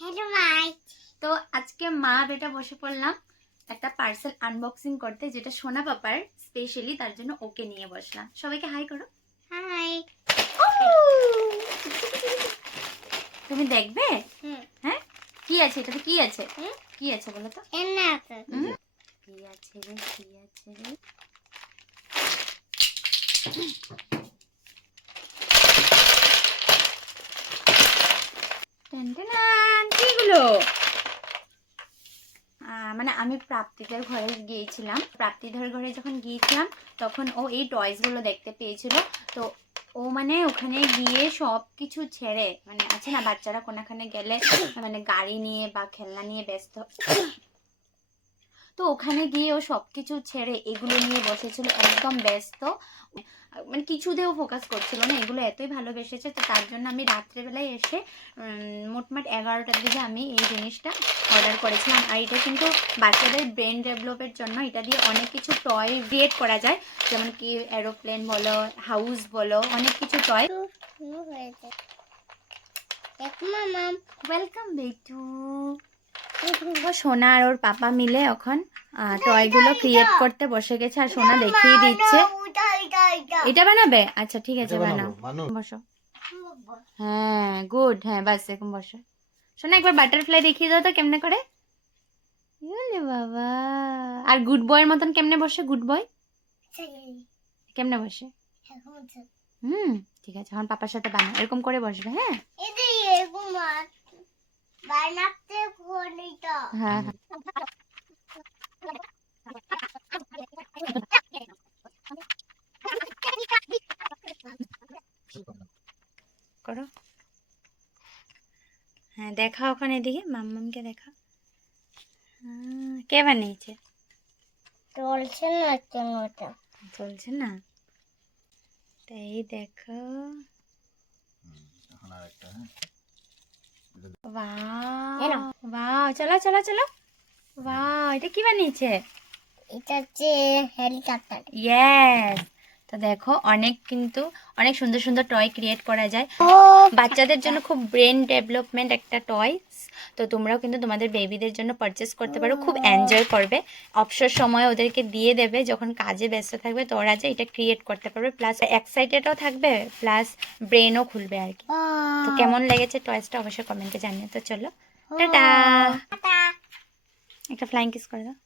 Hello guys. তো আজকে মা বেটা বসে পড়লাম একটা পার্সেল আনবক্সিং করতে, যেটা সোনা পাপার স্পেশালি, তার জন্য ওকে নিয়ে বসলাম। সবাইকে হাই করো। হাই। তুমি দেখবে? হ্যাঁ, কি আছে এটাতে? কি আছে? কি আছে বলো তো? এনে আছে। কি আছে রে? কি আছে রে? কিগুলো? মানে আমি প্রাপ্তিদের ঘরে গিয়েছিলাম। প্রাপ্তিদের ঘরে যখন গিয়েছিলাম তখন ও এই টয়সগুলো দেখতে পেয়েছিল। তো ও মানে ওখানে গিয়ে সব কিছু ছেড়ে, মানে আছে না বাচ্চারা কোনখানে গেলে মানে গাড়ি নিয়ে বা খেলনা নিয়ে ব্যস্ত, তো ওখানে গিয়ে ও সব কিছু ছেড়ে এগুলো নিয়ে বসেছিল, একদম ব্যস্ত, মানে কিছুতেও ফোকাস করছিল না। এগুলো এতই ভালোবেসেছে, তো তার জন্য আমি রাত্রেবেলায় এসে মোটমাট 11টার দিকে আমি এই জিনিসটা অর্ডার করেছিলাম। আর এটা কিন্তু বাচ্চাদের ব্রেন ডেভেলপের জন্য, এটা দিয়ে অনেক কিছু টয় ক্রিয়েট করা যায়, যেমন কি এরোপ্লেন বলো, হাউস বলো, অনেক কিছু টয়। ওয়েলকাম বেটু। সোনা আর ওর পাপা মিলে এখন টয়গুলো ক্রিয়েট করতে বসে গেছে, আর সোনা দেখিয়ে দিচ্ছে। এটা বানাবে? আচ্ছা ঠিক আছে, বানাও। বসো। হ্যাঁ গুড, হ্যাঁ বাস এরকম বসো। সোনা একবার বাটারফ্লাই দেখিয়ে দাও তো কেমনে করে। ইলে বাবা। আর গুড বয়ের মতন কেমনে বসে? গুড বয় কেমনে বসে? ঠিক আছে, এখন পাপার সাথে বানাও, এরকম করে বসবে। হ্যাঁ হ্যাঁ হ্যাঁ। করো। হ্যাঁ দেখা ওখানে, এদিকে মাম্মামকে দেখা। কে বানিয়েছে? চলছে না কেন? ওটা চলছে না, তাই দেখো। ওয়াও ওয়াও, চলো চলো চলো। ওয়াও, এটা কি বানিয়েছে? এটা হচ্ছে হেলিকপ্টার। ইয়েস। তো দেখো অনেক সুন্দর সুন্দর টয় ক্রিয়েট করা যায়। বাচ্চাদের জন্য খুব ব্রেন ডেভেলপমেন্ট একটা টয়স। তো তোমরাও কিন্তু তোমাদের বেবিদের জন্য পারচেস করতে পারো, খুব এনজয় করবে। অবসর সময় ওদেরকে দিয়ে দেবে, যখন কাজে ব্যস্ত থাকবে তো ওরা যে এটা ক্রিয়েট করতে পারবে, প্লাস এক্সাইটেডও থাকবে, প্লাস ব্রেনও খুলবে আর কি। তো কেমন লেগেছে টয়েসটা অবশ্যই কমেন্টে জানিয়ে। তো চলো টাটা, একটা ফ্লাইং কিস করে দাও।